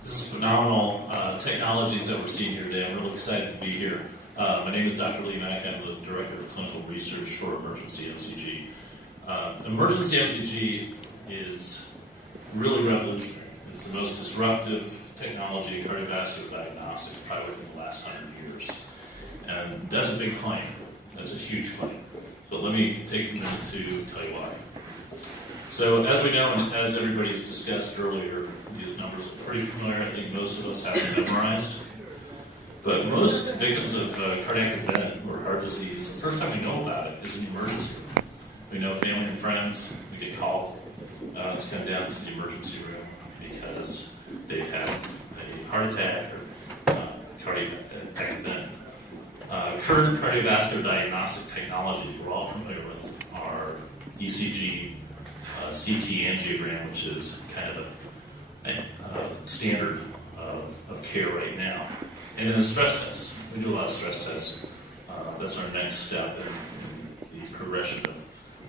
This is phenomenal technologies that we're seeing here today. I'm really excited to be here. My name is Dr. Leigh Mack. I'm the Director of Clinical Research for Emergency MCG. Emergency MCG is really revolutionary. It's the most disruptive technology in cardiovascular diagnostics probably within the last 100 years. And that's a big claim. That's a huge claim. But let me take a minute to tell you why. So as we know, and as everybody's discussed earlier, these numbers are pretty familiar. I think most of us have them memorized. But most victims of cardiac event or heart disease, the first time we know about it is in the emergency room. We know family and friends, we get called to come down to the emergency room because they've had a heart attack or cardiac event. Current cardiovascular diagnostic technologies we're all familiar with are ECG, CT angiogram, which is kind of a standard of care right now. And then the stress tests. We do a lot of stress tests. That's our next step in the progression of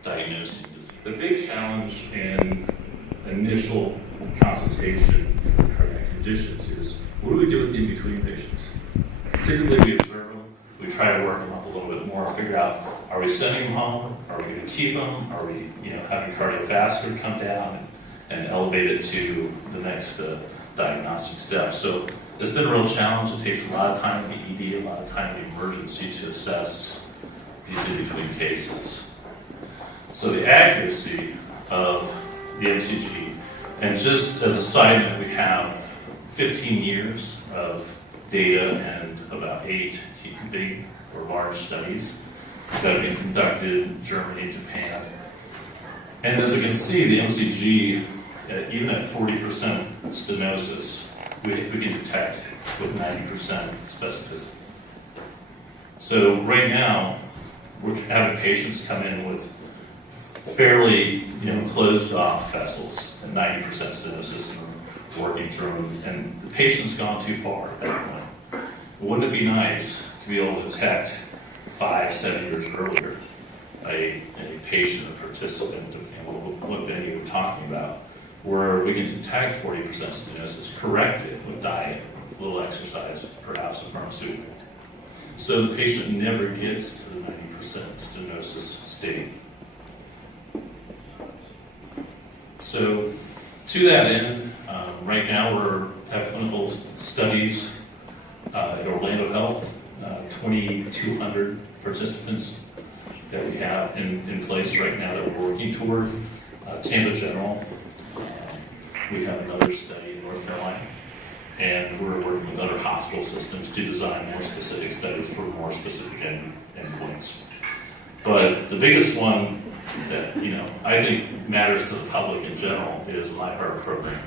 diagnosing. The big challenge in initial consultation for cardiac conditions is, what do we do with the in-between patients? Typically we observe them, we try to work them up a little bit more, figure out, are we sending them home? Are we going to keep them? Are we having cardiovascular come down and elevate it to the next diagnostic step? So it's been a real challenge. It takes a lot of time in the ED, a lot of time in the emergency to assess these in-between cases. So the accuracy of the MCG, and just as a side note, we have 15 years of data and about 8 big or large studies that have been conducted in Germany and Japan. And as you can see, the MCG, even at 40% stenosis, we can detect with 90% specificity. So right now, we're having patients come in with fairly closed off vessels and 90% stenosis, and we're working through them, and the patient's gone too far at that point. Wouldn't it be nice to be able to detect 5-7 years earlier a patient or participant, depending on what venue we're talking about, where we can detect 40% stenosis, correct it with diet, a little exercise, perhaps a pharmaceutical, so the patient never gets to the 90% stenosis state. So to that end, right now we have clinical studies at Orlando Health, 2,200 participants that we have in place right now that we're working toward. Tampa General, we have another study in North Carolina, and we're working with other hospital systems to design more specific studies for more specific endpoints. But the biggest one that I think matters to the public in general is the MyHeart program.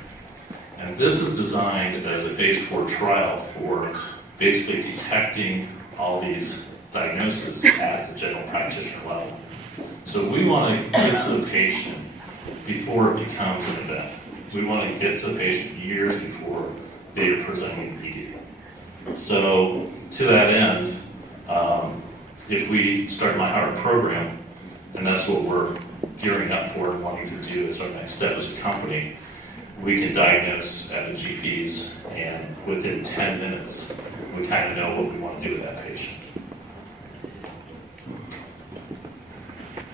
And this is designed as a phase 4 trial for basically detecting all these diagnoses at the general practitioner level. So we want to get to the patient before it becomes an event. We want to get to the patient years before they are presenting ED. So to that end, if we start MyHeart program, and that's what we're gearing up for and wanting to do as our next step as a company, we can diagnose at the GPs, and within 10 minutes, we kind of know what we want to do with that patient.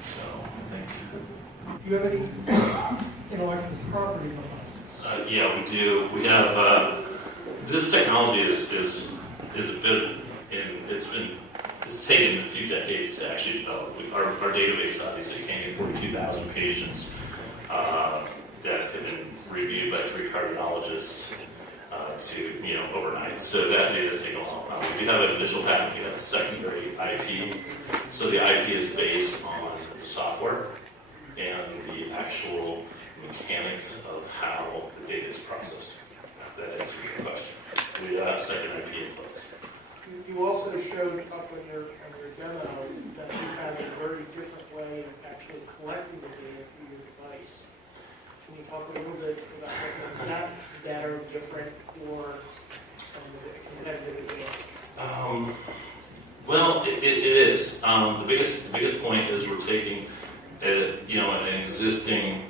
So, I think. Do you have any intellectual property behind this? Yeah, we do. We have, this technology is a bit, it's taken a few decades to actually develop. Our database obviously came in 42,000 patients that have been reviewed by 3 cardiologists to overnight. So that data is taking a long time. We do have an initial patent. We have a secondary IP. So the IP is based on the software and the actual mechanics of how the data is processed. If that answers your question. We have second IP in place. You also showed up on your demo that you have a very different way of actually collecting the data through your device. Can you talk a little bit about what makes that are different or the competitive advantage? Well, it is. The biggest point is we're taking, an existing,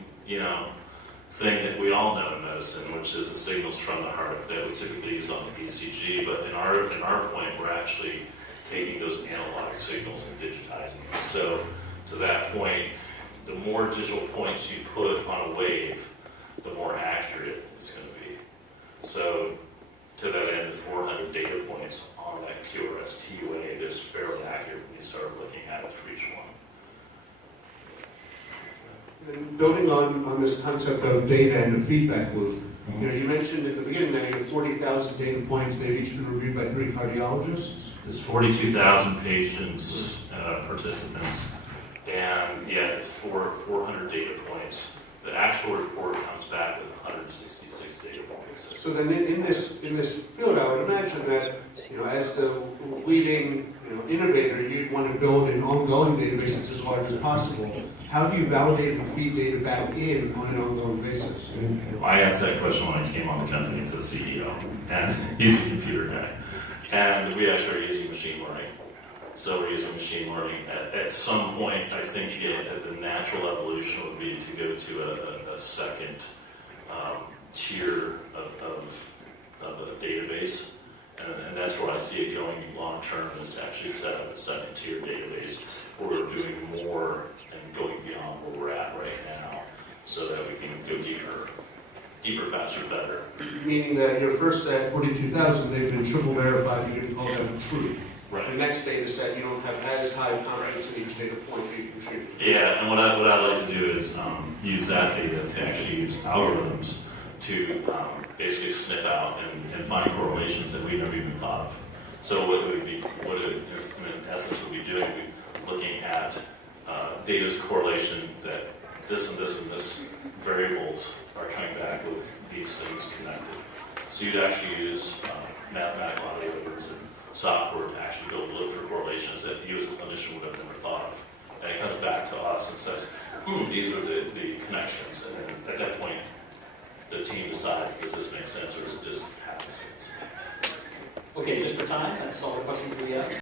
thing that we all know in medicine, which is the signals from the heart that we typically use on the ECG. But in our point, we're actually taking those analog signals and digitizing them. So to that point, the more digital points you put on a wave, the more accurate it's going to be. So to that end, the 400 data points on that QRST wave is fairly accurate when you start looking at it for each one. And building on this concept of data and the feedback loop, you mentioned at the beginning that you have 40,000 data points. They've each been reviewed by 3 cardiologists. There's 42,000 patients, participants, and it's 400 data points. The actual report comes back with 166 data points. So then in this field, I would imagine that as the leading innovator, you'd want to build an ongoing database that's as large as possible. How do you validate and feed data back in on an ongoing basis? I asked that question when I came on the company to the CEO, and he's a computer guy. And we actually are using machine learning. So we're using machine learning. At some point, I think the natural evolution would be to go to a second tier of a database. And that's where I see it going long term, is to actually set up a second tier database where we're doing more and going beyond where we're at right now, so that we can go deeper, faster, better. Meaning that your first set, 42,000, they've been triple verified, you can call them true. Right. The next data set, you don't have as high confidence in each data point that you can treat. Yeah, and what I like to do is use that data to actually use algorithms to basically sniff out and find correlations that we never even thought of. So what it in essence would be doing, we'd be looking at data's correlation that this and this and this variables are coming back with these things connected. So you'd actually use mathematical algorithms and software to actually go look for correlations that you as a clinician would have never thought of. And it comes back to us and says, these are the connections. And then at that point, the team decides, does this make sense or is it just happenstance? Okay, just for time, that's all the questions we have.